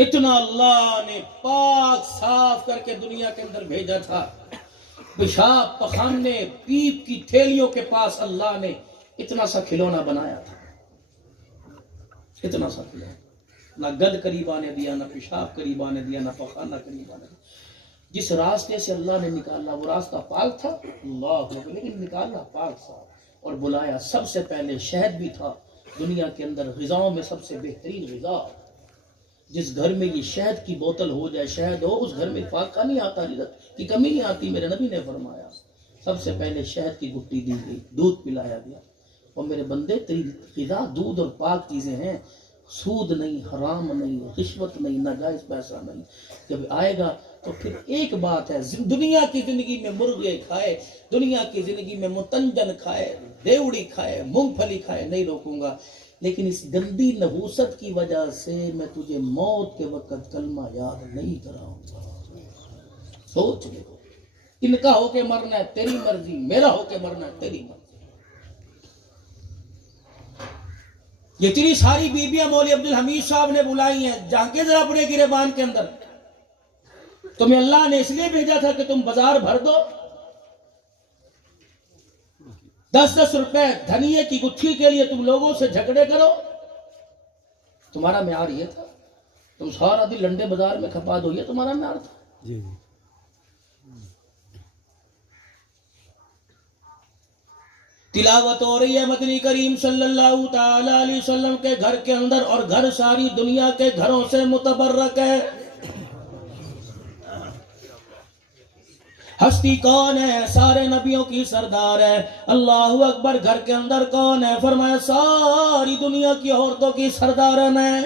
اتنا اللہ نے پاک صاف کر کے دنیا کے اندر بھیجا تھا. پیشاب پخانے پیپ کی تھیلیوں کے پاس اللہ نے اتنا سا کھلونا بنایا تھا. اتنا سا کھلونا. نہ گد قریب آنے دیا، نہ پیشاب قریب آنے دیا، نہ پخانہ قریب آنے دیا. جس راستے سے اللہ نے نکالا وہ راستہ پاک تھا، اللہ اکبر، لیکن نکالا پاک تھا اور بلایا. سب سے پہلے شہد بھی تھا دنیا کے اندر، غذاؤں میں سب سے بہترین غذا. جس گھر میں یہ شہد کی بوتل ہو جائے، شہد ہو، اس گھر میں فاقہ نہیں آتا، رزق کی کمی نہیں آتی. میرے نبی نے فرمایا سب سے پہلے شہد کی گٹی دی گئی، دودھ پلایا گیا. اور میرے بندے تیری غذا دودھ اور پاک چیزیں ہیں، سود نہیں، حرام نہیں، رشوت نہیں، ناجائز پیسہ نہیں. جب آئے گا تو پھر ایک بات ہے، دنیا کی زندگی میں مرغے کھائے، دنیا کی زندگی میں متنجن کھائے، ریوڑی کھائے، مونگ پھلی کھائے، نہیں روکوں گا. لیکن اس گندی نحوست کی وجہ سے میں تجھے موت کے وقت کلمہ یاد نہیں کراؤں گا. سوچ لے، ان کا ہو کے مرنا ہے تیری مرضی، میرا ہو کے مرنا ہے تیری مرضی. یہ تیری ساری بیویاں مولوی عبدالحمید صاحب نے بلائی ہیں، جھانکے ذرا اپنے گریبان کے اندر. تمہیں اللہ نے اس لیے بھیجا تھا کہ تم بازار بھر دو، 10 روپے دھنیے کی گٹھی کے لیے تم لوگوں سے جھگڑے کرو. تمہارا معیار یہ تھا؟ تم سارا دن لنڈے بازار میں کھپا دو، یہ تمہارا معیار تھا؟ جی تلاوت ہو رہی ہے مدنی کریم صلی اللہ تعالی علیہ وسلم کے گھر کے اندر، اور گھر ساری دنیا کے گھروں سے متبرک ہے. ہستی کون ہے؟ سارے نبیوں کی سردار ہے. اللہ اکبر. گھر کے اندر کون ہے؟ فرمایا ساری دنیا کی عورتوں کی سردارن ہے.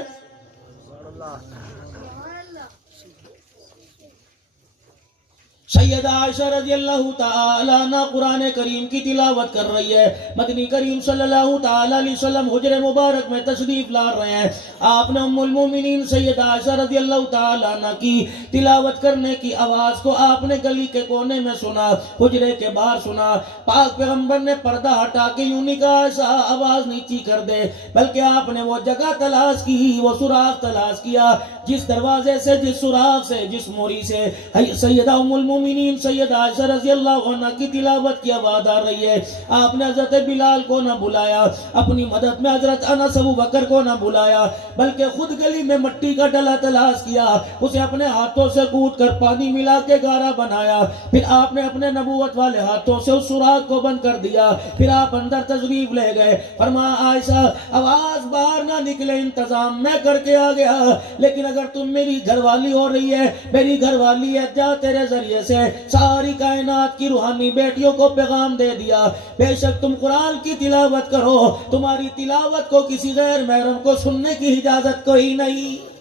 سیدہ عائشہ رضی اللہ تعالی عنہ قرآن کریم کی تلاوت کر رہی ہے. مدنی کریم صلی اللہ تعالی علیہ وسلم حجر مبارک میں تشریف لا رہے ہیں. آپ نے ام المومنین سیدہ عائشہ رضی اللہ تعالی عنہ کی تلاوت کرنے کی آواز کو آپ نے گلی کے کونے میں سنا، حجرے کے باہر سنا. پاک پیغمبر نے پردہ ہٹا کے یوں نہیں کہا ایسا آواز نیچی کر دے، بلکہ آپ نے وہ جگہ تلاش کی، وہ سوراخ تلاش کیا جس دروازے سے، جس سوراخ سے، جس موری سے سیدہ ام المومنین سیدہ عائشہ رضی اللہ عنہ کی تلاوت کی آواز آ رہی ہے. آپ نے حضرت بلال کو نہ بلایا، اپنی مدد میں حضرت انس ابو بکر کو نہ بلایا، بلکہ خود گلی میں مٹی کا ڈلا تلاش کیا، اسے اپنے ہاتھوں سے کوٹ کر پانی ملا کے گارا بنایا. پھر آپ نے اپنے نبوت والے ہاتھوں سے اس سوراخ کو بند کر دیا. پھر آپ اندر تشریف لے گئے. فرمایا عائشہ آواز باہر نہ نکلے، انتظام میں کر کے آ گیا، لیکن اگر تم میری گھر والی ہو رہی ہے، میری گھر والی ہے، جا تیرے ذریعے سے ساری کائنات کی روحانی بیٹیوں کو پیغام دے دیا. بے شک تم قرآن کی تلاوت کرو، تمہاری تلاوت کو کسی غیر محرم کو سننے کی اجازت کوئی نہیں.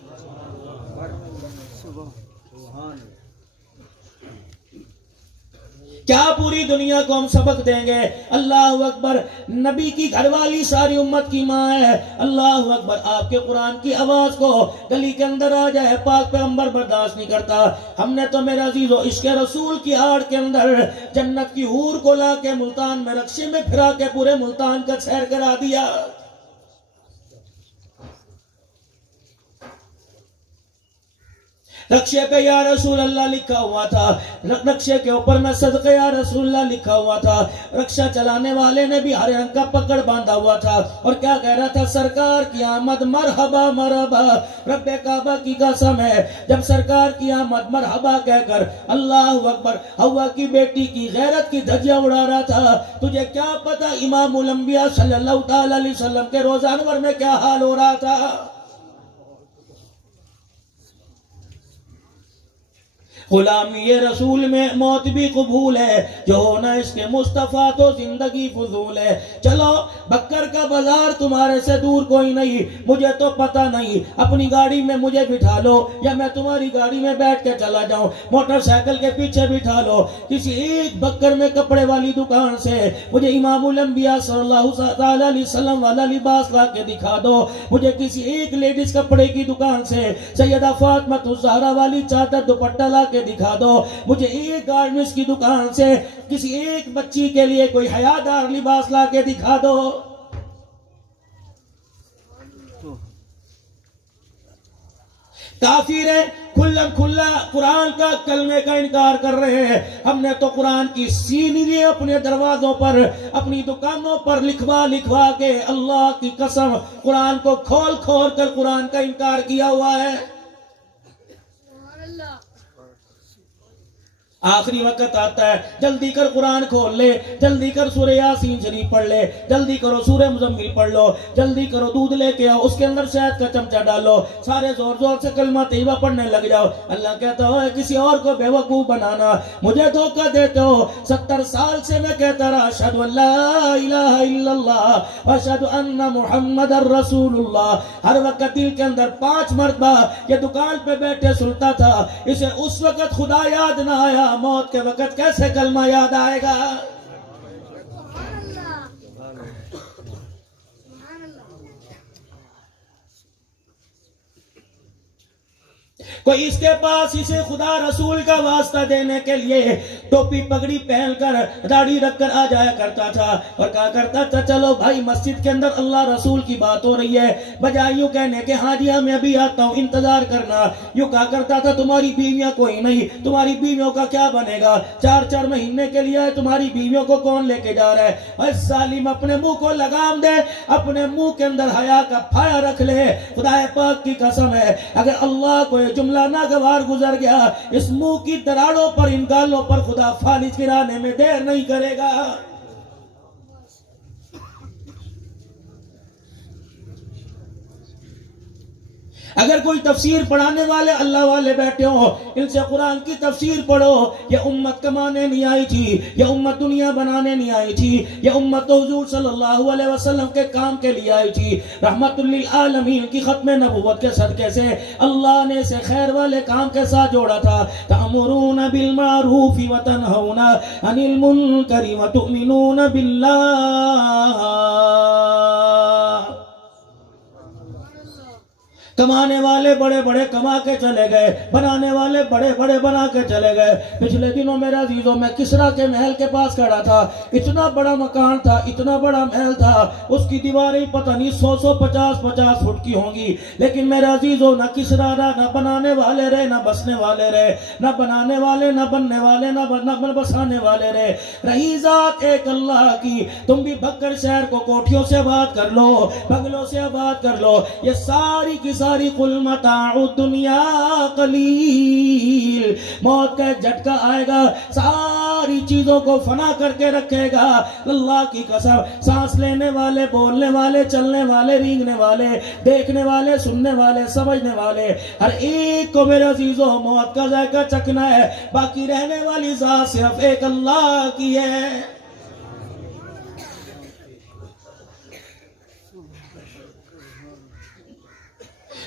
کیا پوری دنیا کو ہم سبق دیں گے؟ اللہ اکبر. نبی کی گھر والی ساری امت کی ماں ہے. اللہ اکبر. آپ کے قرآن کی آواز کو گلی کے اندر آ جائے، پاک پیغمبر برداشت نہیں کرتا. ہم نے تو میرے عزیزو عشق رسول کی آڑ کے اندر جنت کی حور کو لا کے ملتان میں رکشے میں پھرا کے پورے ملتان کا سیر کرا دیا. رکشے پہ یا رسول اللہ لکھا ہوا تھا، رکشے کے اوپر میں صدقہ یا رسول اللہ لکھا ہوا تھا. رکشہ چلانے والے نے بھی ہرے رنگ کا پکڑ باندھا ہوا تھا اور کیا کہہ رہا تھا؟ سرکار کی آمد مرحبا مرحبا. رب کعبہ کی قسم ہے، جب سرکار کی آمد مرحبا کہہ کر اللہ اکبر حوا کی بیٹی کی غیرت کی دھجیاں اڑا رہا تھا. تجھے کیا پتا امام الانبیاء صلی اللہ تعالی علیہ وسلم کے روزہ انور میں کیا حال ہو رہا تھا؟ غلامی رسول میں موت بھی قبول ہے، جو ہونا اس کے مصطفیٰ تو زندگی فضول ہے. چلو بکر کا بازار تمہارے سے دور کوئی نہیں، مجھے تو پتہ نہیں، اپنی گاڑی میں مجھے بٹھا لو یا میں تمہاری گاڑی میں بیٹھ کے چلا جاؤں، موٹر سائیکل کے پیچھے بٹھا لو. کسی ایک بکر میں کپڑے والی دکان سے مجھے امام الانبیاء صلی اللہ تعالی علیہ وسلم والا لباس لا کے دکھا دو. مجھے کسی ایک لیڈیز کپڑے کی دکان سے سیدہ فاطمہ الزہرا والی چادر دوپٹہ لا کے دکھا دو. مجھے ایک گارمنٹس کی دکان سے کسی ایک بچی کے لیے کوئی حیادار لباس لا کے دکھا دو. کافر ہیں، کھلا کھلا قرآن کا کلمے کا انکار کر رہے ہیں۔ ہم نے تو قرآن کی سینریاں اپنے دروازوں پر، اپنی دکانوں پر لکھوا لکھوا کے اللہ کی قسم قرآن کو کھول کھول کر قرآن کا انکار کیا ہوا ہے۔ آخری وقت آتا ہے، جلدی کر قرآن کھول لے، جلدی کر سورہ یاسین شریف پڑھ لے، جلدی کرو سورہ مزمل پڑھ لو، جلدی کرو دودھ لے کے آؤ، اس کے اندر شہد کا چمچہ ڈالو، سارے زور زور سے کلمہ طیبہ پڑھنے لگ جاؤ۔ اللہ کہتا ہے کسی اور کو بے وقوف بنانا، مجھے دھوکہ دیتے ہو۔ 70 سال سے میں کہتا رہا اشہد ان لا الہ الا اللہ واشہد ان محمد الرسول اللہ، ہر وقت دل کے اندر 5 مرتبہ یہ دکان پہ بیٹھے سنتا تھا۔ اسے اس وقت خدا یاد نہ آیا، موت کے وقت کیسے کلمہ یاد آئے گا؟ کوئی اس کے پاس اسے خدا رسول کا واسطہ دینے کے لیے ٹوپی پگڑی پہن کر داڑھی رکھ کر آ جایا کرتا تھا اور کہا کرتا تھا چلو بھائی مسجد کے اندر اللہ رسول کی بات ہو رہی ہے، بجائے یوں کہنے کہ ہاں جی میں ابھی آتا ہوں انتظار کرنا، یوں کہا کرتا تھا تمہاری بیویاں کوئی نہیں، تمہاری بیویوں کا کیا بنے گا، 4 مہینے کے لیے تمہاری بیویوں کو کون لے کے جا رہا ہے؟ اے ظالم اپنے منہ کو لگام دے، اپنے منہ کے اندر حیا کا پھایا رکھ لے۔ خدا پاک کی قسم ہے اگر اللہ کو یہ جملہ ناگوار گزر گیا، اس منہ کی دراڑوں پر ان گالوں پر خدا فالج گرانے میں دیر نہیں کرے گا۔ اگر کوئی تفسیر پڑھانے والے اللہ والے بیٹھے ہو، ان سے قرآن کی تفسیر پڑھو۔ یہ امت کمانے نہیں آئی تھی، یہ امت دنیا بنانے نہیں آئی تھی، یہ امت تو حضور صلی اللہ علیہ وسلم کے کام کے لیے آئی تھی۔ رحمت للعالمین کی ختم نبوت کے صدقے سے اللہ نے اسے خیر والے کام کے ساتھ جوڑا تھا۔ تأمرون بالمعروف وتنہون عن المنکر وتؤمنون باللہ۔ کمانے والے بڑے بڑے کما کے چلے گئے، بنانے والے بڑے بڑے بنا کے چلے گئے۔ پچھلے دنوں میرا عزیزوں میں کسرا کے محل کے پاس کھڑا تھا، اتنا بڑا مکان تھا، اتنا بڑا محل تھا، اس کی دیواریں پتہ نہیں 100-150 فٹ کی ہوں گی، لیکن میرا عزیزوں نہ کسرا رہا، نہ بنانے والے رہے، نہ بسنے والے رہے، نہ بنانے والے، نہ بننے والے، نہ بسانے والے رہے، رہی ذات ایک اللہ کی۔ تم بھی بھکر شہر کو کوٹھیوں سے آباد کر لو، بنگلوں سے آباد کر لو، یہ ساری کی ساری قل متاع الدنیا قلیل، موت کا ایک جھٹکا آئے گا، ساری چیزوں کو فنا کر کے رکھے گا۔ اللہ کی قسم سانس لینے والے، بولنے والے، چلنے والے، رینگنے والے، دیکھنے والے، سننے والے، سمجھنے والے، ہر ایک کو میرے عزیزوں موت کا ذائقہ چکھنا ہے، باقی رہنے والی ذات صرف ایک اللہ کی ہے۔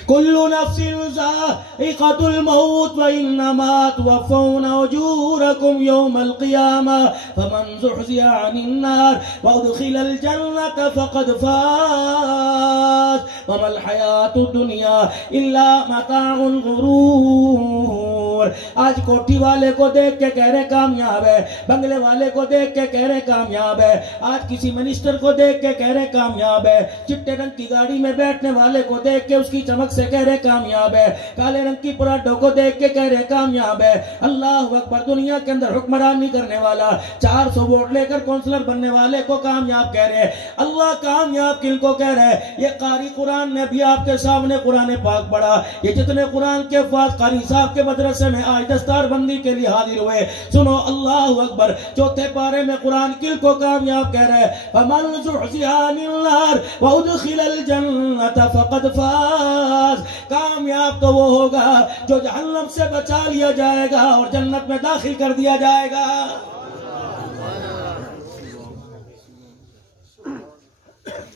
کل نفس ذائقۃ الموت وانما توفون اجورکم یوم القیامہ فمن زحزح عن النار وادخل الجنة فقد فاز وما الحیاۃ الدنیا الا متاع الغرور۔ آج کوٹھی والے کو دیکھ کے کہہ رہے کامیاب ہے، بنگلے والے کو دیکھ کے کہہ رہے کامیاب ہے، آج کسی منسٹر کو دیکھ کے کہہ رہے کامیاب ہے، چٹے رنگ کی گاڑی میں بیٹھنے والے کو دیکھ کے اس کی چمک سے کہہ رہے کامیاب ہے، کالے رنگ کی پراٹھوں کو دیکھ کے کہہ رہے کامیاب ہے۔ اللہ اکبر، دنیا کے اندر حکمرانی کرنے والا 400 ووٹ لے کر کونسلر بننے والے کو کامیاب کہہ رہے۔ اللہ کامیاب کن کو کہہ رہے؟ یہ قاری قرآن نے بھی آپ کے سامنے قرآن پاک پڑھا، یہ جتنے قرآن کے افواج قاری صاحب کے مدرسے میں آج دستار بندی کے لیے حاضر ہوئے، سنو اللہ اکبر، چوتھے پارے میں قرآن کن کو کامیاب کہہ رہے؟ فمن زحزح عن النار وادخل الجنة فقد فاز۔ کامیاب تو وہ ہوگا جو جہنم سے بچا لیا جائے گا اور جنت میں داخل کر دیا جائے گا۔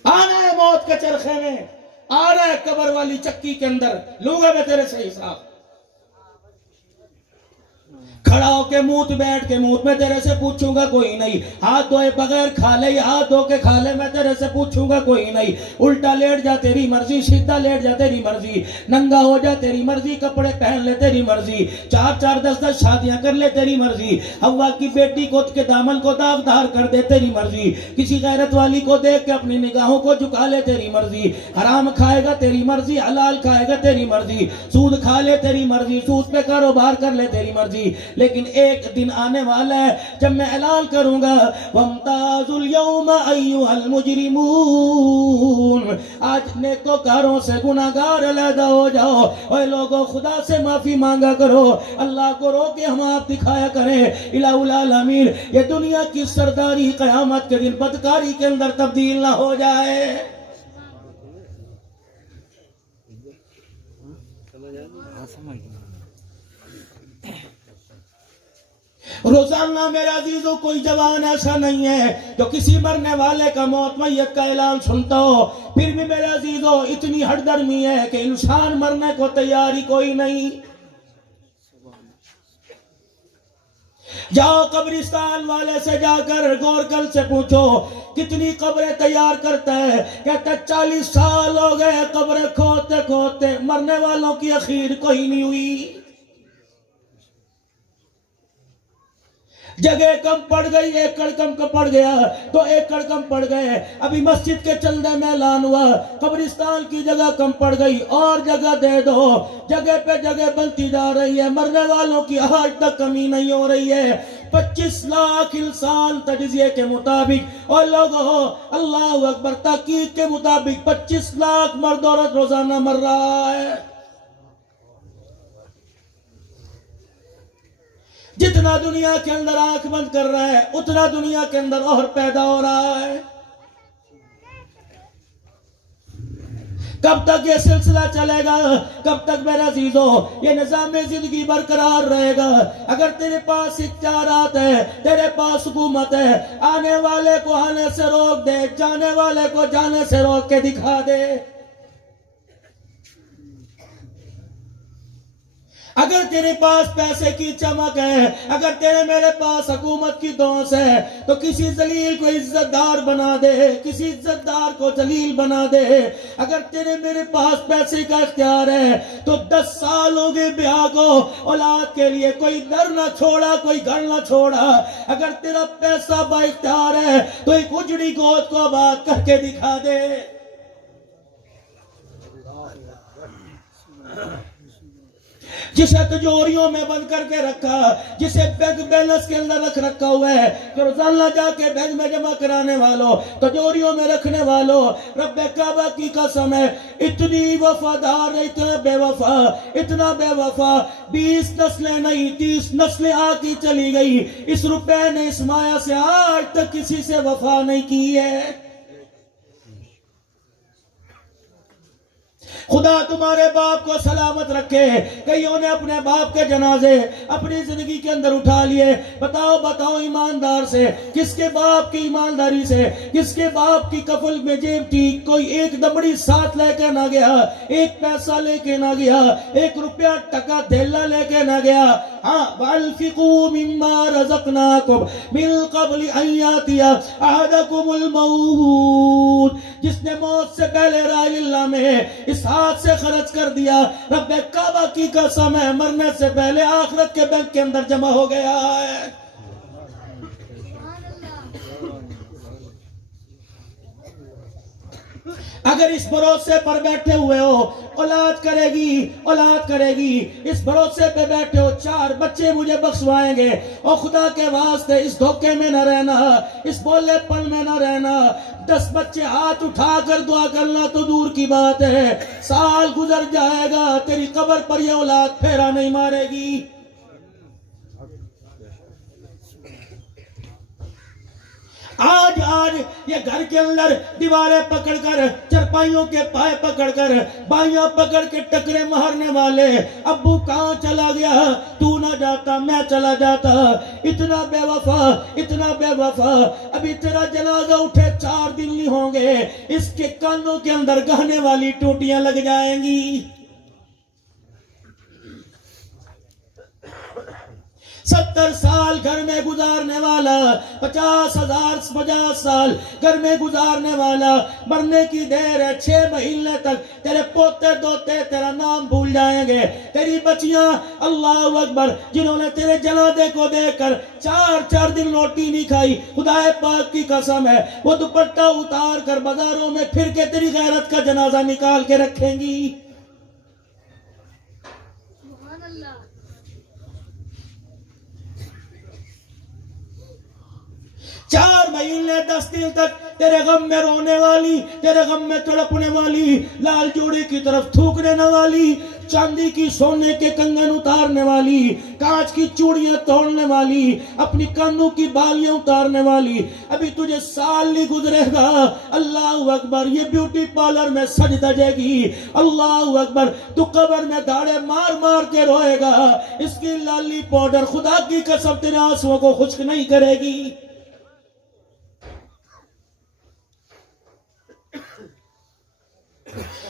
آنا ہے موت کے چرخے میں، آنا ہے قبر والی چکی کے اندر، لوں گا میں تیرے سے حساب۔ کھڑا ہو کے منہ بیٹھ کے منہ میں تیرے سے پوچھوں گا کوئی نہیں، ہاتھ دھوئے بغیر کھا لے، ہاتھ دھو کے کھا لے، میں تیرے سے پوچھوں گا کوئی نہیں، الٹا لیٹ جا تیری مرضی، سیدھا لیٹ جا تیری مرضی، ننگا ہو جا تیری مرضی، کپڑے پہن لے تیری مرضی، 4 10 شادیاں کر لے تیری مرضی، ہوا کی بیٹی کو کے دامن کو داغدار کر دے تیری مرضی، کسی غیرت والی کو دیکھ کے اپنی نگاہوں کو جھکا لے تیری مرضی، حرام کھائے گا تیری مرضی، حلال کھائے گا تیری مرضی، سود کھا لے تیری مرضی، سود پہ کاروبار کر لے تیری مرضی، لیکن ایک دن آنے والا ہے جب میں اعلان کروں گا وَامْتَازُوا الْيَوْمَ أَيُّهَا الْمُجْرِمُونَ، آج نیکوکاروں سے گناہگار علیحدہ ہو جاؤ، اے لوگوں خدا سے معافی مانگا کرو، اللہ کو رو کے ہم آپ دکھایا کریں، الہ العالمین یہ دنیا کی سرداری قیامت کے دن بدکاری کے اندر تبدیل نہ ہو جائے۔ روزانہ میرے عزیزوں کوئی جوان ایسا نہیں ہے جو کسی مرنے والے کا موت میت کا اعلان سنتا ہو، پھر بھی میرے عزیزوں اتنی ہٹ درمی ہے کہ انسان مرنے کو تیار ہی کوئی نہیں۔ جاؤ قبرستان والے سے جا کر گورکل سے پوچھو کتنی قبریں تیار کرتا ہے، کہتا 40 سال ہو گئے قبریں کھودتے کھودتے، مرنے والوں کی اخیر کوئی نہیں ہوئی۔ جگہ کم پڑ گئی، ایکڑ کم پڑ گیا تو ایکڑ کم پڑ گئے، ابھی مسجد کے چندے میں اعلان ہوا قبرستان کی جگہ کم پڑ گئی اور جگہ دے دو، جگہ پہ جگہ بنتی جا رہی ہے، مرنے والوں کی آج تک کمی نہیں ہو رہی ہے۔ 25 لاکھ انسان تجزیے کے مطابق، اور لوگوں اللہ اکبر تحقیق کے مطابق 25 لاکھ مرد عورت روزانہ مر رہا ہے۔ جتنا دنیا کے اندر آنکھ بند کر رہا ہے اتنا دنیا کے اندر اور پیدا ہو رہا ہے۔ کب تک یہ سلسلہ چلے گا؟ کب تک میرے عزیزو یہ نظام زندگی برقرار رہے گا؟ اگر تیرے پاس اختیارات ہے، تیرے پاس حکومت ہے، آنے والے کو آنے سے روک دے، جانے والے کو جانے سے روک کے دکھا دے۔ اگر تیرے پاس پیسے کی چمک ہے، اگر تیرے میرے پاس حکومت کی دونس ہے تو کسی ذلیل کو عزت دار بنا دے، کسی عزت دار کو ذلیل بنا دے۔ اگر تیرے میرے پاس پیسے کا اختیار ہے تو 10 سال ہو گئے بیاہ کو اولاد کے لیے کوئی در نہ چھوڑا، کوئی گھر نہ چھوڑا۔ اگر تیرا پیسہ با اختیار ہے تو ایک اجڑی گود کو آباد کر کے دکھا دے۔ جسے تجوریوں میں بند کر کے رکھا، جسے بینک بیلنس کے اندر رکھا ہوا ہے کہ روزانہ جا کے بینک میں جمع کرانے والوں، تجوریوں میں رکھنے والوں، رب کعبہ کی قسم ہے اتنی وفادار، اتنا بے وفا 20 نسلیں نہیں 30 نسلیں آتی چلی گئی، اس روپے نے اس مایا سے آج تک کسی سے وفا نہیں کی ہے۔ خدا تمہارے باپ کو سلامت رکھے، کئیوں نے اپنے باپ کے جنازے اپنی زندگی کے اندر اٹھا لیے۔ بتاؤ ایماندار سے، کس کے باپ کی ایمانداری سے، کس کے باپ کی کفل میں جیب تھی، کوئی ایک دمڑی ساتھ لے کے نہ گیا، ایک پیسہ لے کے نہ گیا، 1 روپیہ ٹکا دھیلا لے کے نہ گیا۔ ہاں وَأَنفِقُوا مِمَّا رَزَقْنَاكُمْ مِن قَبْلِ أَن يَأْتِيَ أَحَدَكُمُ الْمَوْتُ، جس نے موت سے پہلے راہ اللہ میں اس ہاتھ سے خرچ کر دیا، رب کعبہ کی قسم ہے مرنے سے پہلے آخرت کے بینک کے اندر جمع ہو گیا ہے۔ اگر اس بھروسے پر بیٹھے ہوئے ہو اولاد کرے گی، اس بھروسے پہ بیٹھے ہو 4 بچے مجھے بخشوائیں گے، اور خدا کے واسطے اس دھوکے میں نہ رہنا، اس بولے پن میں نہ رہنا۔ 10 بچے ہاتھ اٹھا کر دعا کرنا تو دور کی بات ہے، سال گزر جائے گا تیری قبر پر یہ اولاد پھیرا نہیں مارے گی۔ آج یہ گھر کے اندر دیواریں پکڑ کر، چرپائیوں کے پائے پکڑ کر، بائیاں پکڑ کے ٹکرے مارنے والے، ابو کہاں چلا گیا، تو نہ جاتا میں چلا جاتا، اتنا بے وفا۔ ابھی تیرا جنازہ اٹھے 4 دن نہیں ہوں گے، اس کے کانوں کے اندر گہنے والی ٹوٹیاں لگ جائیں گی۔ 70 سال گھر میں گزارنے والا، 50 سال گھر میں گزارنے والا، مرنے کی دیر ہے، 6 مہینے تک تیرے پوتے دوتے تیرا نام بھول جائیں گے، تیری بچیاں اللہ اکبر جنہوں نے تیرے جنازے کو دیکھ کر 4 دن روٹی نہیں کھائی، خدا پاک کی قسم ہے وہ دوپٹہ اتار کر بازاروں میں پھر کے تیری غیرت کا جنازہ نکال کے رکھیں گی۔ سبحان اللہ۔ 4 مہینے 10 دن تک تیرے غم میں رونے والی، تیرے غم میں تڑپنے والی، لال جوڑی کی طرف تھوکنے والی، چاندی کی سونے کے کنگن اتارنے والی، کانچ کی چوڑیاں توڑنے والی، اپنی کانوں کی بالیاں اتارنے والی، ابھی تجھے سال نہیں گزرے گا، اللہ اکبر یہ بیوٹی پارلر میں سجدہ جائے گی، اللہ اکبر تو قبر میں داڑے مار مار کے روئے گا، اس کی لالی پاؤڈر خدا کی قسم تیرے آنسوؤں کو خشک نہیں کرے گی۔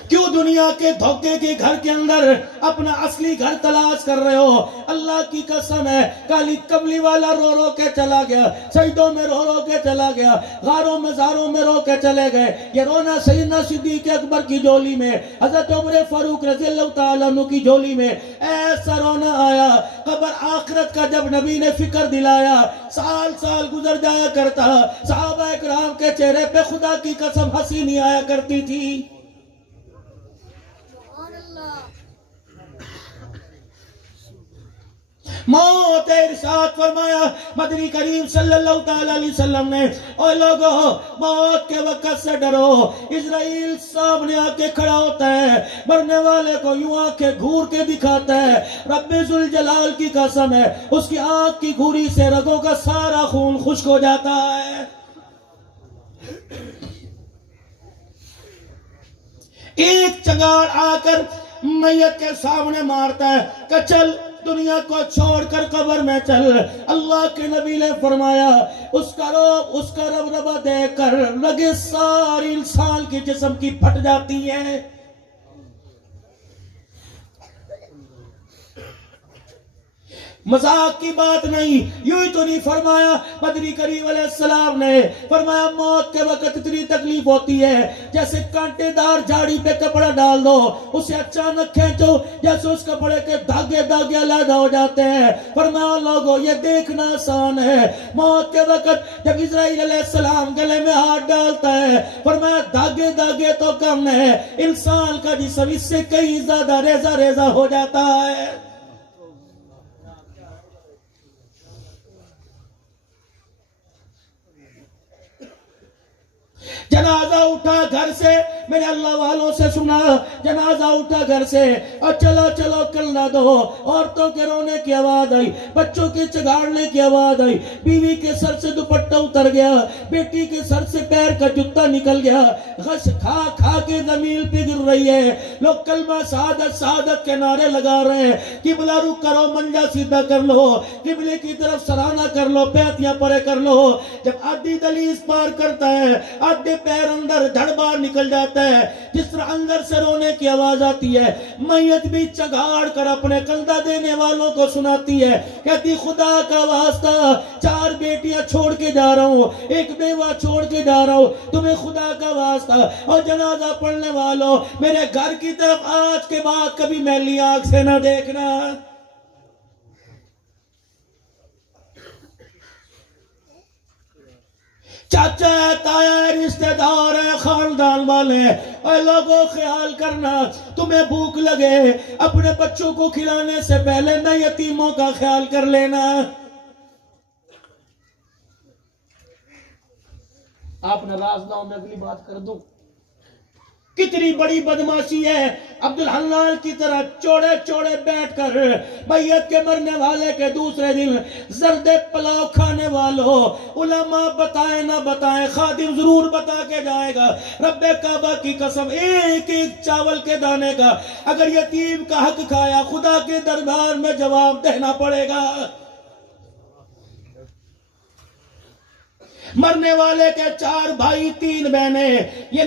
کیوں دنیا کے دھوکے کے گھر کے اندر اپنا اصلی گھر تلاش کر رہے ہو؟ اللہ کی قسم ہے کالی کملی والا رو رو کے چلا گیا، سجدوں میں رو رو کے چلا گیا، غاروں مزاروں میں رو کے چلے گئے، یہ رونا سیدنا صدیق اکبر کی جولی میں، حضرت عمر فاروق رضی اللہ تعالیٰ عنہ کی جولی میں ایسا رونا آیا، قبر آخرت کا جب نبی نے فکر دلایا، سال سال گزر جایا کرتا، صحابہ اکرام کے چہرے پہ خدا کی قسم ہنسی نہیں آیا کرتی تھی۔ موت ارشاد فرمایا مدنی کریم صلی اللہ تعالیٰ علیہ وسلم نے، اے لوگو موت کے وقت سے ڈرو، اسرائیل سامنے آ کے کھڑا ہوتا ہے، مرنے والے کو یوں آنکھیں گھور کے دکھاتا ہے، رب ذوالجلال کی قسم ہے اس کی آنکھ کی گھوری سے رگوں کا سارا خون خشک ہو جاتا ہے۔ ایک چنگاڑ آ کر میت کے سامنے مارتا ہے کہ چل دنیا کو چھوڑ کر قبر میں چل، اللہ کے نبی نے فرمایا اس کا رب دیکھ کر رگیں ساری انسان کے جسم کی پھٹ جاتی ہیں۔ مذاق کی بات نہیں، یوں ہی تو نہیں فرمایا مدنی کریم علیہ السلام نے، فرمایا موت کے وقت اتنی تکلیف ہوتی ہے جیسے کانٹے دار جھاڑی پہ کپڑا ڈال دو، اسے اچانک کھینچو جیسے اس کپڑے کے دھاگے دھاگے علیحدہ ہو جاتے ہیں۔ فرمایا لوگوں یہ دیکھنا آسان ہے، موت کے وقت جب اسرائیل علیہ السلام گلے میں ہاتھ ڈالتا ہے، فرمایا دھاگے دھاگے تو کم ہے، انسان کا جسم اس سے کئی زیادہ ریزہ ریزہ ہو جاتا ہے۔ جنازہ اٹھا گھر سے، میرے اللہ والوں سے سنا، جنازہ اٹھا گھر سے اور چلو چلو کل نہ دو، عورتوں کے رونے کی آواز آئی، بچوں کے چگاڑنے کی آواز آئی، بیوی کے سر سے دوپٹہ اتر گیا، بیٹی کے سر سے پیر کا جوتا نکل گیا، غش کھا کھا کے زمین پہ گر رہی ہے، لوگ کلمہ شہادت شہادت کے نعرے لگا رہے ہیں، قبلہ رخ کرو، منجا سیدھا کر لو، قبلے کی طرف سرانہ کر لو، پیتیاں پرے کر لو۔ جب آدھی دلیز پار کرتا ہے، آدھے پیر اندر دھڑ باہر نکل جاتا ہے، جس طرح اندر سے رونے کی آواز آتی ہے، میت بھی چگاڑ کر اپنے کندھا دینے والوں کو سناتی ہے، کہتی خدا کا واسطہ 4 بیٹیاں چھوڑ کے جا رہا ہوں، 1 بیوہ چھوڑ کے جا رہا ہوں، تمہیں خدا کا واسطہ، اور جنازہ پڑھنے والوں میرے گھر کی طرف آج کے بعد کبھی میلی آنکھ سے نہ دیکھنا۔ چاچا ہے، تایا ہے، رشتہ دار ہے، خاندان والے ہیں، اے لوگوں خیال کرنا، تمہیں بھوک لگے اپنے بچوں کو کھلانے سے پہلے نہ یتیموں کا خیال کر لینا۔ آپ ناراض نہ ہو میں اگلی بات کر دوں، کتنی بڑی بدماشی ہے عبدالحنان کی طرح چوڑے چوڑے بیٹھ کر میت کے مرنے والے کے دوسرے دن زرد پلاؤ کھانے والوں، علماء بتائیں نہ بتائیں خادم ضرور بتا کے جائے گا، رب کعبہ کی قسم ایک ایک چاول کے دانے کا اگر یتیم کا حق کھایا خدا کے دربار میں جواب دینا پڑے گا۔ مرنے والے کے 4 بھائی 3 بہنیں، یہ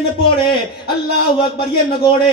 نپوڑے، اللہ اکبر، یہ نگوڑے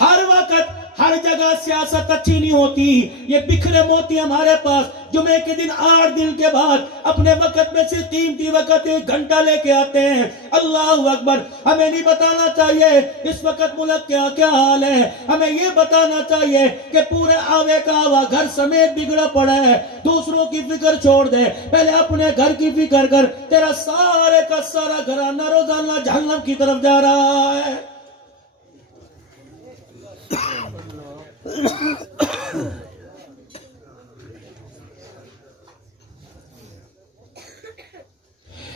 ہر وقت ہر جگہ سیاست اچھی نہیں ہوتی. یہ بکھرے موتی ہمارے پاس جمعے کے دن 8 دن کے بعد اپنے وقت میں سے قیمتی وقت 1 گھنٹہ لے کے آتے ہیں. اللہ اکبر. ہمیں نہیں بتانا چاہیے اس وقت ملک کیا حال ہے. ہمیں یہ بتانا چاہیے کہ پورے آوے کا آوا گھر سمیت بگڑا پڑا ہے. دوسروں کی فکر چھوڑ دے, پہلے اپنے گھر کی فکر کر. تیرا سارے کا سارا گھرانہ روزانہ جہنم کی طرف جا رہا ہے.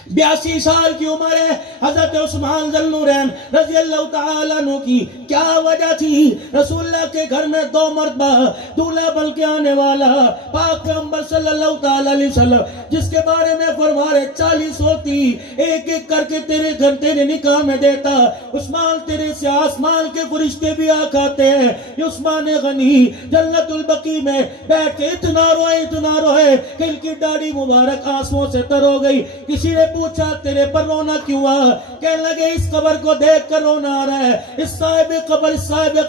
بیاسی سال کی عمر ہے حضرت عثمان ذی النورین رضی اللہ تعالیٰ عنہ کی. کیا وجہ تھی؟ رسول اللہ کے گھر میں 2 مرتبہ دولہا بن کے آنے والا پاک پیغمبر صلی اللہ تعالیٰ علیہ وسلم, جس کے بارے میں فرمائے 40 ہوتی ایک ایک کر کے تیرے گھر تیرے نکاح میں دیتا. عثمان تیرے سے آسمان کے فرشتے بھی آکھاتے ہیں. یہ عثمان غنی جنت البقیع میں بیٹھ کے اتنا روئے کہ ان کی داڑھی مبارک آنسوؤں سے تر ہو گئی. کسی نے پوچھا تیرے پر رونا کیوں ہوا؟ کہنے لگے اس قبر کو دیکھ کر رونا آ رہا ہے. اس صاحب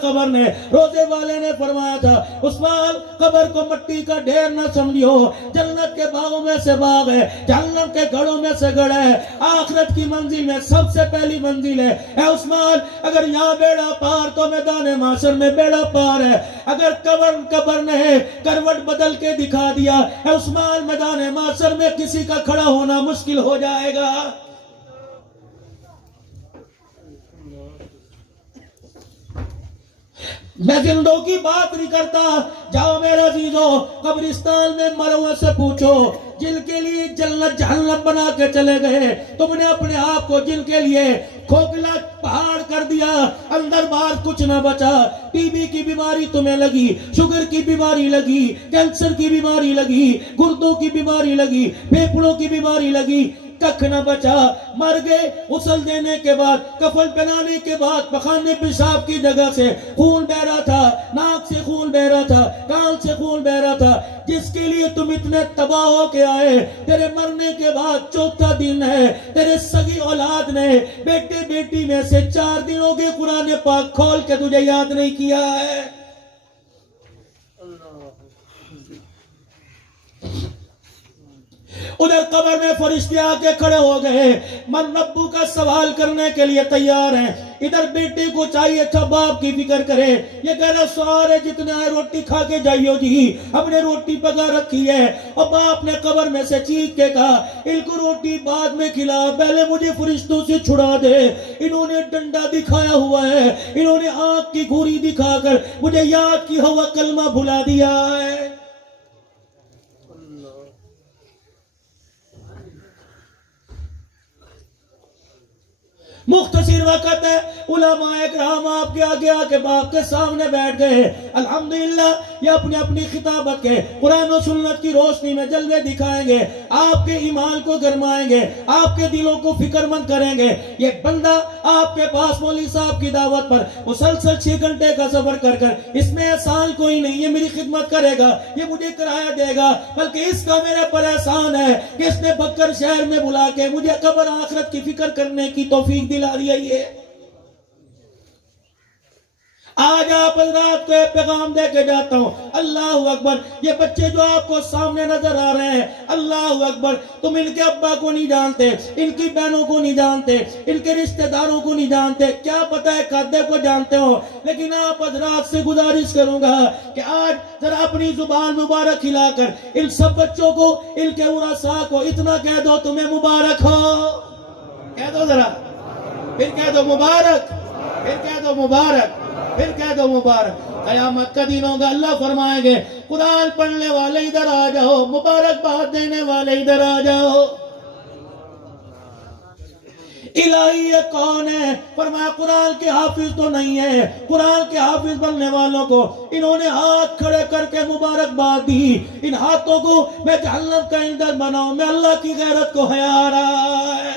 قبر نے, روزے والے نے فرمایا تھا عثمان قبر کو مٹی کا ڈھیر نہ سمجھو, جنت کے باغوں میں سے باغ ہے, جہنم کے گڑھوں میں سے گڑھ ہے, آخرت کی منزل میں سب سے پہلی منزل ہے. اے عثمان اگر یہاں بیڑا پار تو میدان محشر میں بیڑا پار ہے. اگر قبر نے کروٹ بدل کے دکھا دیا اے عثمان میدان محشر میں کسی کا کھڑا ہونا مشکل ہو جائے گا. میں زندوں کی بات نہیں کرتا. جاؤ میرے عزیزو قبرستان میں مروں سے پوچھو جن کے لیے جنت جہنم بنا کے چلے گئے, تم نے اپنے آپ کو جن کے لیے کھوکھلا پہاڑ کر دیا, اندر باہر کچھ نہ بچا. ٹی بی کی بیماری تمہیں لگی, شوگر کی بیماری لگی, کینسر کی بیماری لگی, گردوں کی بیماری لگی, پھیپھڑوں کی بیماری لگی, ککھ نہ بچا. مر گئے. غسل دینے کے بعد, کفن پہنانے کے بعد پخانے پیشاب کی جگہ سے خون بہ رہا تھا, ناک سے خون بہ رہا تھا, کان سے خون بہ رہا تھا. جس کے لیے تم اتنے تباہ ہو کے آئے, تیرے مرنے کے بعد 4تھا دن ہے. تیرے سگی اولاد نے بیٹے بیٹی میں سے 4 دنوں کے قرآن پاک کھول کے تجھے یاد نہیں کیا ہے. ادھر قبر میں فرشتے آ کے کھڑے ہو گئے, من ربو کا سوال کرنے کے لیے تیار ہیں. ادھر بیٹے کو چاہیے تھا باپ کی فکر کرے. یہ کہہ رہا سارے جتنے آئے روٹی کھا کے جائیو جی, ہم نے روٹی پکا رکھی ہے. اور باپ نے قبر میں سے چیخ کے کہا ان کو روٹی بعد میں کھلا, پہلے مجھے فرشتوں سے چھڑا دے. انہوں نے ڈنڈا دکھایا ہوا ہے, انہوں نے آنکھ کی گھوری دکھا کر مجھے یاد کی ہوا کلمہ بھلا دیا ہے. مختصر وقت ہے, علماء اکرام آپ کے آگے آ کے باپ کے سامنے بیٹھ گئے. الحمدللہ یہ اپنی اپنی خطابت کے قرآن و سنت کی روشنی میں جلوے دکھائیں گے, آپ کے ایمان کو گرمائیں گے, آپ کے دلوں کو فکر مند کریں گے. یہ بندہ آپ کے پاس مولوی صاحب کی دعوت پر مسلسل 6 گھنٹے کا سفر کر کر, اس میں احسان کوئی نہیں, یہ میری خدمت کرے گا, یہ مجھے کرایہ دے گا, بلکہ اس کا میرے پر احسان ہے کہ اس نے بکر شہر میں بلا کے مجھے قبر آخرت کی فکر کرنے کی توفیق دلا دیا. یہ آج آپ حضرات کو ایک پیغام دے کے جاتا ہوں. اللہ اکبر. یہ بچے جو آپ کو سامنے نظر آ رہے ہیں, اللہ اکبر, تم ان کے ابا کو نہیں جانتے, ان کی بہنوں کو نہیں جانتے, ان کے رشتہ داروں کو نہیں جانتے, کیا پتہ ہے قادے کو جانتے ہو. لیکن آپ حضرات سے گزارش کروں گا کہ آج ذرا اپنی زبان مبارک ہلا کر ان سب بچوں کو, ان کے ورثاء کو اتنا کہہ دو تمہیں مبارک ہو. کہہ دو ذرا, پھر کہہ دو مبارک, پھر کہہ دو مبارک, پھر کہہ دو مبارک. قیامت کا دن ہوگا, اللہ فرمائیں گے قرآن پڑھنے والے ادھر آ جاؤ, مبارک بات دینے والے ادھر آ جاؤ. الہی یہ کون ہے؟ فرمایا قرآن کے حافظ تو نہیں ہے. قرآن کے حافظ بننے والوں کو انہوں نے ہاتھ کھڑے کر کے مبارک بات دی. ان ہاتھوں کو میں جہنم کا ایندھن بناؤں, میں اللہ کی غیرت کو حیا آ رہا ہے.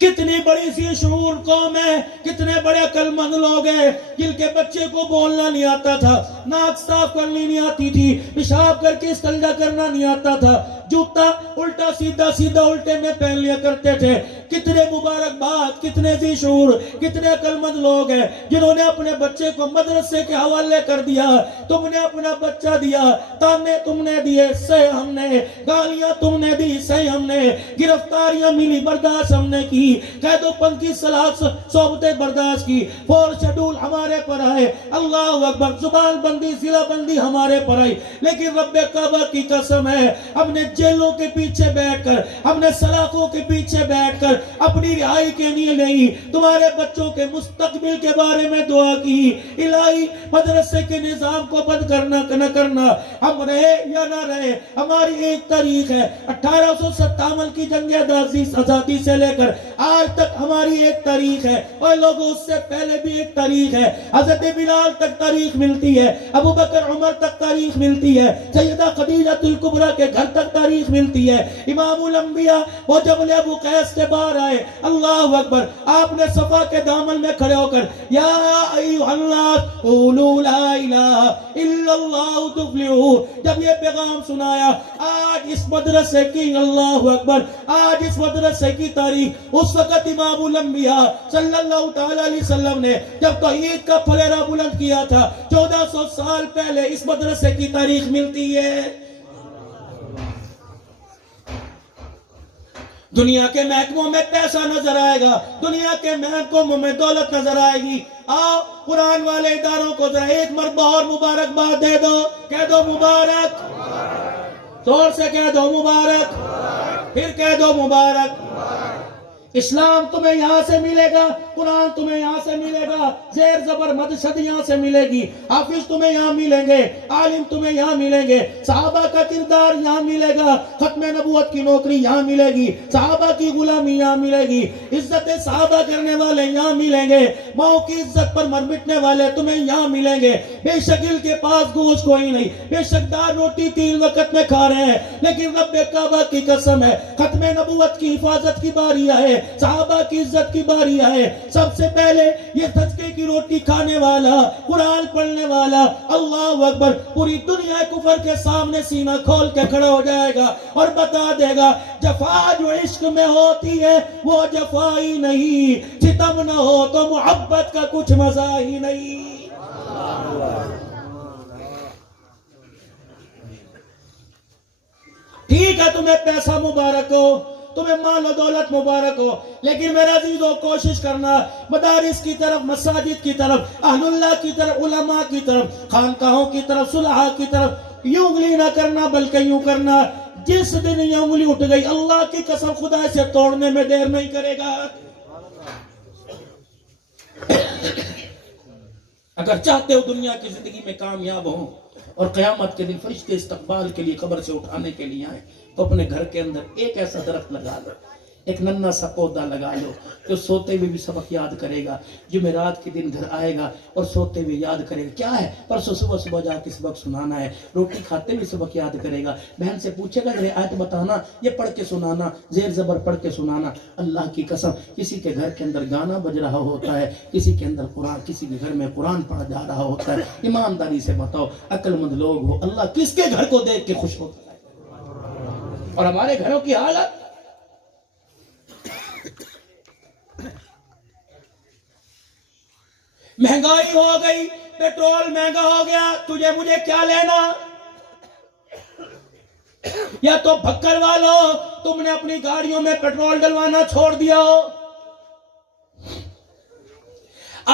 کتنی بڑی سی شعور قوم ہے, کتنے بڑے عقل مند لوگ ہیں جن کے بچے کو بولنا نہیں آتا تھا, ناک صاف کرنی نہیں آتی تھی, پیشاب کر کے استنجا کرنا نہیں آتا تھا, جوتا الٹا سیدھا الٹے میں پہن لیا کرتے تھے. کتنے مبارکباد، کتنے ذی شعور، کتنے عقل مند لوگ ہیں جنہوں نے اپنے بچے کو مدرسے کے حوالے کر دیا. تم نے اپنا بچہ دیا، تانے تم نے دیے، سہے ہم نے، گالیاں تم نے دی، سہے ہم نے، گرفتاریاں ملی، برداشت ہم نے کی، قید و بند کی صحبتیں برداشت کی، فور شیڈول ہمارے پر آئے، اللہ اکبر، زبان بندی، ضلع بندی ہمارے پر آئی، لیکن رب کعبہ کی قسم ہے ہم نے جیلوں کے پیچھے بیٹھ کر، ہم نے سلاخوں کے پیچھے بیٹھ کر اپنی رہائی کے لیے نہیں، تمہارے بچوں کے مستقبل کے بارے میں دعا کی. الہی مدرسے کے نظام کو بند کرنا نہ کرنا، ہم رہے یا نہ رہے ہماری ایک تاریخ ہے. 1857 کی جنگ آزادی سے لے کر آج تک ہماری ایک تاریخ ہے، اور لوگوں اس سے پہلے بھی ایک تاریخ ہے. حضرت بلال تک تاریخ ملتی ہے، ابو بکر عمر تک تاریخ ملتی ہے، سیدہ خدیجہ الکبریٰ کے گھر تک تاریخ ملتی ہے. امام الانبیاء وہ جبل ابو قیس سے باہر آئے، اللہ اکبر، آپ نے صفا کے دامن میں کھڑے ہو کر یا ایھا الناس قولوا لا الہ الا اللہ تفلحوا، جب یہ پیغام سنایا. آج اس مدرسے کی، اللہ اکبر، آج اس مدرسے کی تاریخ، اس وقت امام الانبیاء صلی اللہ تعالی علیہ وسلم نے جب توحید کا پھلیرا بلند کیا تھا، 1400 سال پہلے اس مدرسے کی تاریخ ملتی ہے. دنیا کے محکموں میں پیسہ نظر آئے گا، دنیا کے محکموں میں دولت نظر آئے گی. آؤ قرآن والے اداروں کو ذرا ایک مرتبہ اور مبارکباد دے دو، کہہ دو مبارک، زور سے کہہ دو مبارک، پھر کہہ دو مبارک. اسلام تمہیں یہاں سے ملے گا، قرآن تمہیں یہاں سے ملے گا، زیر زبر مدشد یہاں سے ملے گی، حافظ تمہیں یہاں ملیں گے، عالم تمہیں یہاں ملیں گے، صحابہ کا کردار یہاں ملے گا، ختم نبوت کی نوکری یہاں ملے گی، صحابہ کی غلامی یہاں ملے گی، عزت صحابہ کرنے والے یہاں ملیں گے، ماؤں کی عزت پر مر مٹنے والے تمہیں یہاں ملیں گے. بے شک ان کے پاس گوشت کوئی نہیں، بے شک دار روٹی 3 وقت میں کھا رہے ہیں، لیکن رب کعبہ کی قسم ہے ختم نبوت کی حفاظت کی باری آئے، صحابہ کی عزت کی باری آئے، سب سے پہلے یہ صدقے کی روٹی کھانے والا، قرآن پڑھنے والا، اللہ اکبر، پوری دنیا کفر کے سامنے سینہ کھول کے کھڑا ہو جائے گا اور بتا دے گا جفا جو عشق میں ہوتی ہے وہ جفا ہی نہیں، ستم نہ ہو تو محبت کا کچھ مزہ ہی نہیں. ٹھیک ہے تمہیں پیسہ مبارک ہو، تمہیں مال و دولت مبارک ہو، لیکن میرے عزیزو کوشش کرنا مدارس کی طرف، مساجد کی طرف، اہل اللہ کی طرف، علماء کی طرف، خانقاہوں کی طرف، صلحاء کی طرف یوں انگلی نہ کرنا، بلکہ یوں کرنا. جس دن یہ انگلی اٹھ گئی اللہ کی قسم خدا سے توڑنے میں دیر نہیں کرے گا. اگر چاہتے ہو دنیا کی زندگی میں کامیاب ہو اور قیامت کے دن فرشتے استقبال کے لیے قبر سے اٹھانے کے لیے آئے، تو اپنے گھر کے اندر ایک ایسا درخت لگا لو، ایک ننھا سا پودا لگا لو جو سوتے ہوئے بھی سبق یاد کرے گا. جمعرات کے دن گھر آئے گا اور سوتے ہوئے یاد کرے گا کیا ہے پرسوں صبح جا کے سبق سنانا ہے، روٹی کھاتے ہوئے سبق یاد کرے گا. بہن سے پوچھے گا ذرا آیت بتانا، یہ پڑھ کے سنانا، زیر زبر پڑھ کے سنانا. اللہ کی قسم کسی کے گھر کے اندر گانا بج رہا ہوتا ہے، کسی کے اندر قرآن، کسی کے گھر میں قرآن پڑھا جا رہا ہوتا ہے. ایمانداری سے بتاؤ عقل مند لوگ ہو، اللہ کس کے گھر کو دیکھ کے خوش ہوتا ہے؟ اور ہمارے گھروں کی حالت مہنگائی ہو گئی، پیٹرول مہنگا ہو گیا، تجھے مجھے کیا لینا؟ یا تو بھکر والو تم نے اپنی گاڑیوں میں پیٹرول ڈلوانا چھوڑ دیا ہو،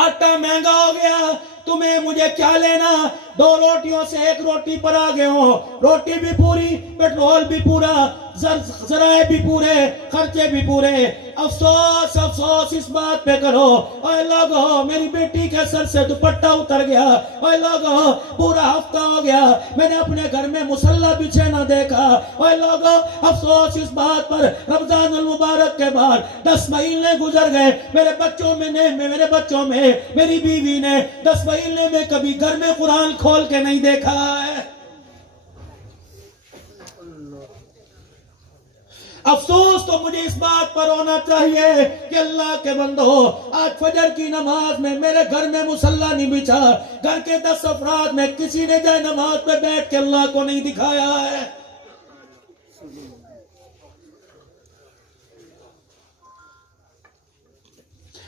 آٹا مہنگا ہو گیا، تمہیں مجھے کیا لینا؟ 2 روٹیوں سے 1 روٹی پر آ گئے ہو، روٹی بھی پوری، پیٹرول بھی پورا، ذرائع بھی پورے، خرچے بھی پورے. افسوس افسوس اس بات پہ کرو اے لوگو میری بیٹی کے سر سے دوپٹہ اتر گیا، اے لوگو پورا ہفتہ ہو گیا میں نے اپنے گھر میں مصلی بچھے نہ دیکھا، اے لوگو افسوس اس بات پر رمضان المبارک کے بعد 10 مہینے گزر گئے، میرے بچوں میں میری بیوی نے 10 مہینے میں کبھی گھر میں قرآن کھول کے نہیں دیکھا ہے. افسوس تو مجھے اس بات پر ہونا چاہیے کہ اللہ کے بندو آج فجر کی نماز میں میرے گھر میں مصلی نہیں بچھا، گھر کے 10 افراد میں کسی نے جائے نماز پہ بیٹھ کے اللہ کو نہیں دکھایا ہے.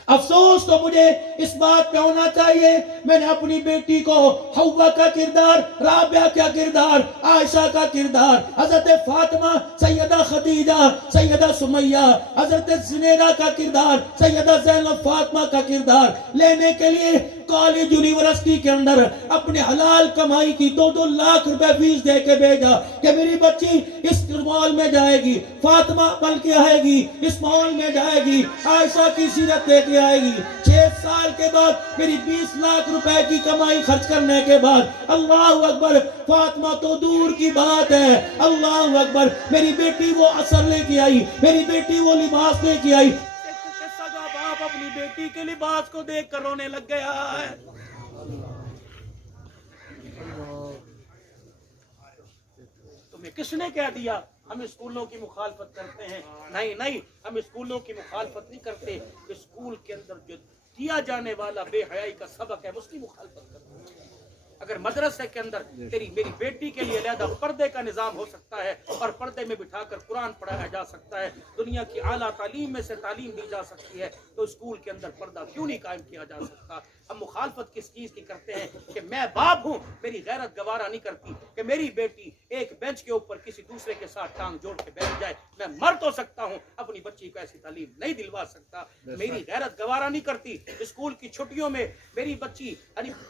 افسوس تو مجھے اس بات پہ ہونا چاہیے میں نے اپنی بیٹی کو حوا کا کردار، رابعہ کا کردار، عائشہ کا کردار، حضرت فاطمہ، سیدہ خدیجہ، سیدہ سمیہ، حضرت زنیرہ کا کردار، سیدہ زینب فاطمہ کا کردار لینے کے لیے کالج یونیورسٹی کے اندر اپنے حلال کمائی کی 2-2 لاکھ روپے فیس دے کے بھیجا کہ میری بچی اس مال میں جائے گی، فاطمہ پل کے آئے گی، اس مال میں جائے گی، عائشہ کی سیرت لے کے آئے گی۔ 6 سال کے بعد میری 20 لاکھ روپے کی کمائی خرچ کرنے کے بعد اللہ اکبر، فاطمہ تو دور کی بات ہے، اللہ اکبر، میری بیٹی وہ عصر لے کے آئی، میری بیٹی وہ لباس لے کے آئی۔ سگا باپ اپنی بیٹی کے لباس کو دیکھ کر رونے لگ گیا ہے۔ تمہیں کس نے کہہ دیا ہم اسکولوں کی مخالفت کرتے ہیں؟ نہیں نہیں، ہم اسکولوں کی مخالفت نہیں کرتے، اسکول کے اندر جو دیا جانے والا بے حیائی کا سبق ہے اس کی مخالفت کرتے ہیں۔ اگر مدرسے کے اندر میری بیٹی کے لیے علیحدہ پردے کا نظام ہو سکتا ہے اور پردے میں بٹھا کر قرآن پڑھایا جا سکتا ہے، دنیا کی اعلیٰ تعلیم میں سے تعلیم دی جا سکتی ہے، تو اسکول کے اندر پردہ کیوں نہیں قائم کیا جا سکتا؟ ہم مخالفت کس چیز کی کرتے ہیں کہ میں باپ ہوں، میری غیرت گوارا نہیں کرتی کہ میری بیٹی ایک بینچ کے اوپر کسی دوسرے کے ساتھ ٹانگ جوڑ کے بیٹھ جائے۔ میں مر تو سکتا ہوں، اپنی بچی کو ایسی تعلیم نہیں دلوا سکتا۔ میری غیرت گوارا نہیں کرتی اسکول کی چھٹیوں میں میری بچی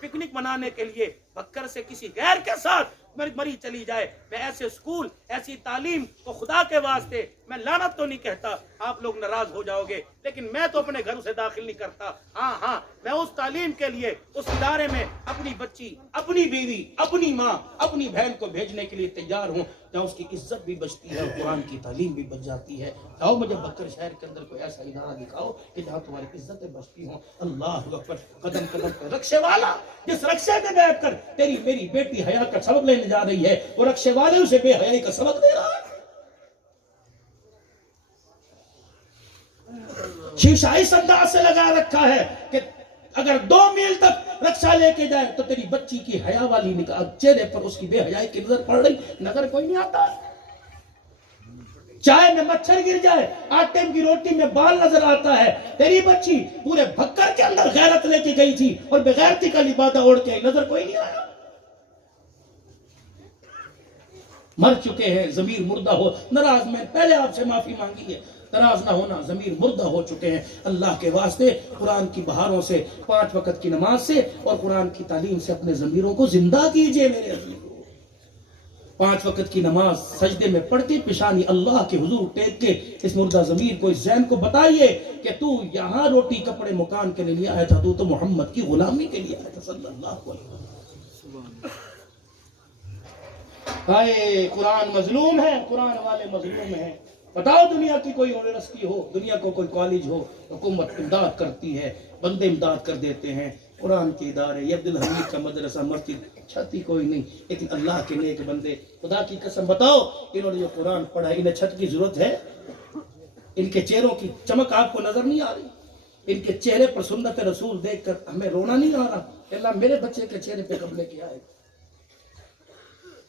پکنک منانے کے لیے بکر سے کسی غیر کے ساتھ مری چلی جائے۔ میں ایسے اسکول، ایسی تعلیم کو خدا کے واسطے میں لعنت تو نہیں کہتا، آپ لوگ ناراض ہو جاؤ گے، لیکن میں تو اپنے گھر سے داخل نہیں کرتا۔ ہاں میں اس تعلیم کے لیے اس ادارے میں اپنی بچی، اپنی بیوی، اپنی ماں، اپنی بہن کو بھیجنے کے لیے تیار ہوں، جہاں اس کی عزت بھی بچتی ہے اور قرآن کی تعلیم بھی بچ جاتی ہے۔ آؤ مجھے بکر شہر کے اندر کوئی ایسا ادارہ دکھاؤ کہ جہاں تمہاری عزتیں بچتی ہوں۔ اللہ اکبر، قدم قدم پہ رکشے والا، جس رکشے میں بیٹھ کر تیری میری بیٹی حیا کا سبق لینے جا رہی ہے، وہ رکشے والے اسے بے حیائی کا سبق دے رہا ہے۔ شیشہ اس انداز سے لگا رکھا ہے کہ اگر 2 میل تک رکشہ لے کے جائے تو تیری بچی کی حیا والی نگاہ، چہرے پر اس کی بے حیائی کی نظر پڑ رہی، نظر کوئی نہیں آتا۔ چائے میں مچھر گر جائے، آٹے کی روٹی میں بال نظر آتا ہے، تیری بچی پورے بھکر کے اندر غیرت لے کے گئی تھی اور بغیرتی کا لبادہ اوڑھ کے نظر کوئی نہیں آیا۔ مر چکے ہیں، ضمیر مردہ ہو، ناراض، میں پہلے آپ سے معافی مانگی ہے، ناراض نہ ہونا، ضمیر مردہ ہو چکے ہیں۔ اللہ کے واسطے قرآن کی بہاروں سے، 5 وقت کی نماز سے اور قرآن کی تعلیم سے اپنے ضمیروں کو زندہ کیجئے میرے عزیزوں۔ 5 وقت کی نماز سجدے میں پڑھ کے پیشانی اللہ کے حضور ٹیک کے اس مردہ ضمیر کو، اس ذہن کو بتائیے کہ تو یہاں روٹی کپڑے مکان کے لیے آیا تھا، تو محمد کی غلامی کے لیے آیا تھا صلی اللہ علیہ وسلم۔ ہائے قرآن مظلوم ہے، قرآن والے مظلوم ہیں۔ بتاؤ دنیا کی کوئی یونیورسٹی ہو، دنیا کو کوئی کالج ہو، حکومت امداد کرتی ہے، بندے امداد کر دیتے ہیں، قرآن کے ادارے، یہ عبدالحمید کا مدرسہ، مسجد، چھت ہی کوئی نہیں، لیکن اللہ کے نیک بندے، خدا کی قسم بتاؤ انہوں نے جو قرآن پڑھا، انہیں چھت کی ضرورت ہے؟ ان کے چہروں کی چمک آپ کو نظر نہیں آ رہی؟ ان کے چہرے پر سنت رسول دیکھ کر ہمیں رونا نہیں آ رہا؟ اللہ میرے بچے کے چہرے پہ کب لے کے آئے؟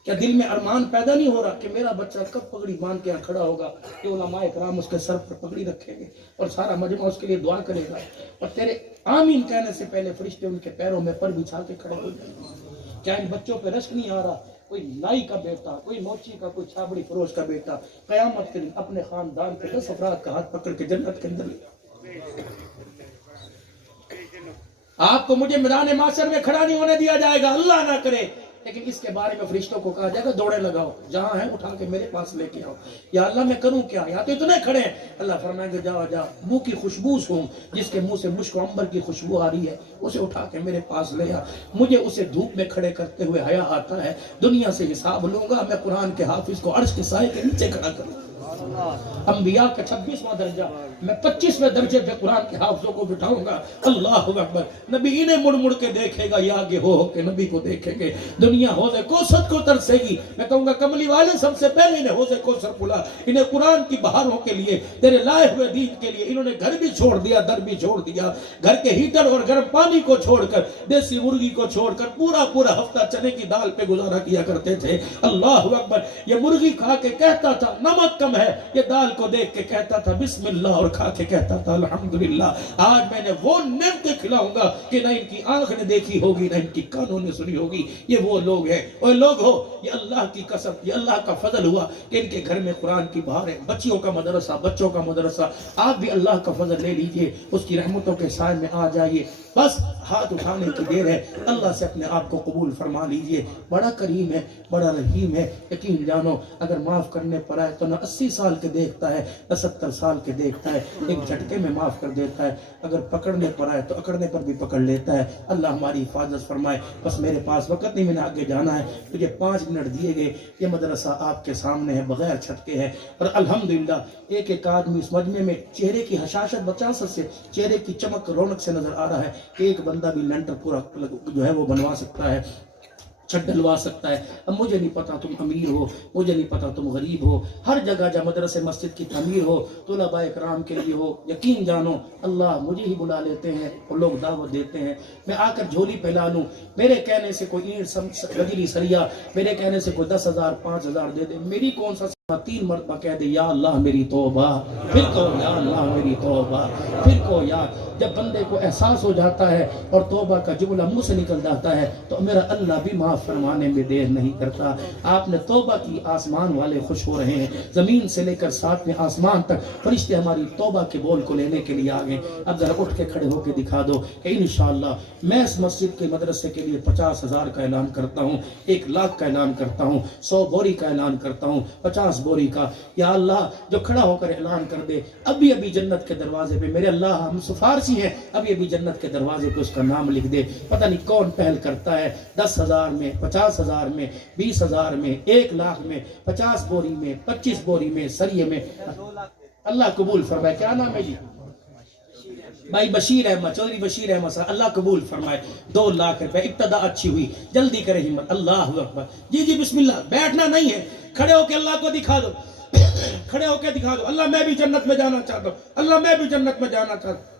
کیا دل میں ارمان پیدا نہیں ہو رہا کہ میرا بچہ کب پگڑی باندھ کے کھڑا ہوگا کہ علماء کرام اس کے سر پر پگڑی رکھیں گے اور سارا مجمع اس کے لیے دعا کرے گا، اور تیرے آمین کہنے سے پہلے فرشتے ان کے پیروں میں پر بچھا کے کھڑے ہو جائیں گے؟ کیا ان بچوں پہ رشک نہیں آ رہا؟ کوئی نائی کا بیٹا، کوئی موچی کا، کوئی چھابڑی فروش کا بیٹا قیامت کے دن اپنے خاندان کے 10 افراد کا ہاتھ پکڑ کے جنت کے اندر لے، آپ کو مجھے میدان معاشر میں کھڑا نہیں ہونے دیا جائے گا، اللہ نہ کرے، لیکن اس کے بارے میں فرشتوں کو کہا جائے گا دوڑے لگاؤ، جہاں ہیں اٹھا کے میرے پاس لے کے آؤ۔ یا اللہ میں کروں کیا، یا تو اتنے کھڑے ہیں، اللہ فرمائیں گے جاؤ جاؤ، منہ کی خوشبو ہوں، جس کے منہ سے مشک و عنبر کی خوشبو آ رہی ہے اسے اٹھا کے میرے پاس لے آ۔ مجھے اسے دھوپ میں کھڑے کرتے ہوئے حیا آتا ہے، دنیا سے حساب لوں گا، میں قرآن کے حافظ کو عرش کے سائے کے نیچے کھڑا کروں۔ انبیاء کا 26واں درجہ، میں 25ویں درجے پہ قرآن کے حافظوں کو بٹھاؤں گا۔ اللہ اکبر، نبی انہیں مڑ مڑ کے دیکھے گا، یہ آگے ہو کے نبی کو دیکھیں گے، دنیا حوض کوثر کو ترسے گی۔ میں کہوں گا کملی والے سب سے پہلے انہیں حوض کوثر پلا، انہیں قرآن کی بہاروں کے لیے، تیرے لائے ہوئے دین کے لیے، انہوں نے گھر بھی چھوڑ دیا، در بھی چھوڑ دیا، گھر کے ہیٹر اور گرم پانی کو چھوڑ کر، دیسی مرغی کو چھوڑ کر پورا ہفتہ چنے کی دال پہ گزارا کیا کرتے تھے۔ اللہ اکبر، یہ مرغی کھا کے کہتا تھا نمک کم نام ہے، یہ دال کو دیکھ کے کہتا تھا بسم اللہ اور کھا کے کہتا تھا الحمدللہ۔ آج میں نے وہ نعمتیں کھلاؤں گا کہ نہ ان کی آنکھ نے دیکھی ہوگی نہ ان کی کانوں نے سنی ہوگی۔ یہ وہ لوگ ہیں، وہ لوگ ہو، یہ اللہ کی قسم، یہ اللہ کا فضل ہوا کہ ان کے گھر میں قرآن کی بہار ہے، بچیوں کا مدرسہ، بچوں کا مدرسہ۔ آپ بھی اللہ کا فضل لے لیجئے، اس کی رحمتوں کے سائے میں آ جائیے، بس ہاتھ اٹھانے کی دیر ہے، اللہ سے اپنے آپ کو قبول فرما لیجئے۔ بڑا کریم ہے، بڑا رحیم ہے، یقین جانو اگر معاف کرنے پر آئے تو نہ 80 سال کے دیکھتا ہے نہ 70 سال کے دیکھتا ہے، ایک جھٹکے میں معاف کر دیتا ہے، اگر پکڑنے پر آئے تو اکڑنے پر بھی پکڑ لیتا ہے۔ اللہ ہماری حفاظت فرمائے۔ بس میرے پاس وقت نہیں، میں نے آگے جانا ہے، تجھے 5 منٹ دیے گئے۔ یہ مدرسہ آپ کے سامنے ہے، بغیر چھت کے ہے، اور الحمدللہ ایک ایک آدمی اس مجمع میں چہرے کی حشاشت بچاست سے، چہرے کی چمک رونق سے نظر آ رہا ہے کہ ایک بندہ بھی لنٹر پورا جو ہے وہ بنوا سکتا ہے، چھت ڈلوا سکتا ہے۔ اب مجھے نہیں پتا تم امیر ہو، مجھے نہیں پتا تم غریب ہو، ہر جگہ جہاں مدرسے مسجد کی تعمیر ہو، طلباء کرام کے لیے ہو، یقین جانو اللہ مجھے ہی بلا لیتے ہیں اور لوگ دعوت دیتے ہیں، میں آ کر جھولی پھیلا لوں، میرے کہنے سے کوئی اینٹ گجری سریا، میرے کہنے سے کوئی 10,000 5,000 دے دے، میری کون سا 3 مرتبہ کہہ دے یا اللہ میری توبہ، پھر کو یا اللہ میری توبہ، پھر کو یا۔ جب بندے کو احساس ہو جاتا ہے اور توبہ کا جملہ منہ سے نکل جاتا ہے تو میرا اللہ بھی معاف فرمانے میں دیر نہیں کرتا۔ آپ نے توبہ کی، آسمان والے خوش ہو رہے ہیں، زمین سے لے کر 7ویں آسمان تک فرشتے ہماری توبہ کے بول کو لینے کے لیے آ گئے۔ اب ذرا اٹھ کے کھڑے ہو کے دکھا دو کہ انشاءاللہ میں اس مسجد کے مدرسے کے لیے 50,000 کا اعلان کرتا ہوں، 1,00,000 کا اعلان کرتا ہوں، 100 بوری کا اعلان کرتا ہوں، 50 بوری کا۔ یا اللہ جو کھڑا ہو کر اعلان کر دے ابھی ابھی جنت کے دروازے پہ، میرے اللہ ہم سفارشی ہیں، ابھی ابھی جنت کے دروازے پہ اس کا نام لکھ دے۔ پتہ نہیں کون پہل کرتا ہے، 10,000 میں، 50,000 میں، 20,000 میں، 1,00,000 میں، 50 بوری میں، 25 بوری میں، سریے میں۔ اللہ قبول فرمائے۔ کیا نام ہے جی؟ بھائی بشیر احمد، چودھری بشیر احمد صاحب، اللہ قبول فرمائے۔ 2,00,000 روپے، ابتدا اچھی ہوئی، جلدی کرے ہمت۔ اللہ اکبر، جی جی بسم اللہ، بیٹھنا نہیں ہے، کھڑے ہو کے اللہ کو دکھا دو، کھڑے ہو کے دکھا دو، اللہ میں بھی جنت میں جانا چاہتا ہوں، اللہ میں بھی جنت میں جانا چاہتا ہوں۔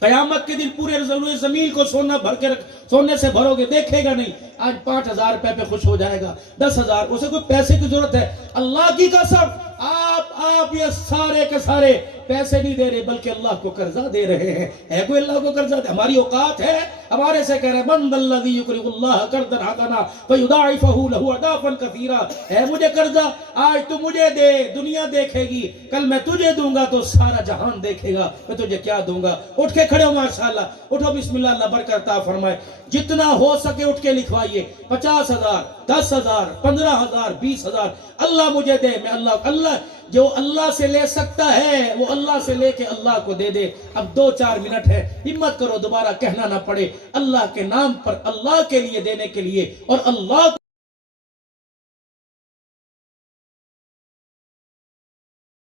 قیامت کے دن پورے زمین کو سونا بھر کے سونے سے بھرو گے، دیکھے گا نہیں۔ آج 5,000 روپے پہ خوش ہو جائے گا، 10,000، اسے کوئی پیسے کی ضرورت ہے؟ اللہ کی قسم آپ یہ سارے کے سارے پیسے نہیں دے رہے بلکہ اللہ کو قرضہ دے رہے ہیں۔ ہے کوئی اللہ کو قرضہ دے؟ ہماری اوقات ہے؟ ہمارے سے کہہ رہے ہیں من ذا الذی یقرض اللہ قرضا حسنا فیضاعفہ لہ اضعافا کثیرا۔ ہے مجھے قرضہ، آج تو مجھے دے، دنیا دیکھے گی، کل میں تجھے دوں گا تو سارا جہان دیکھے گا، میں تجھے کیا دوں گا۔ اٹھ کے کھڑے ہو، ماشاءاللہ اٹھو، بسم اللہ، اللہ برکت عطا فرمائے۔ جتنا ہو سکے اٹھ کے لکھوائیے، 50,000، 10,000، 15,000، 20,000، اللہ مجھے دے، میں اللہ جو اللہ سے لے سکتا ہے وہ اللہ سے لے کے اللہ کو دے دے۔ اب 2-4 منٹ ہے، ہمت کرو، دوبارہ کہنا نہ پڑے، اللہ کے نام پر، اللہ کے لیے دینے کے لیے، اور اللہ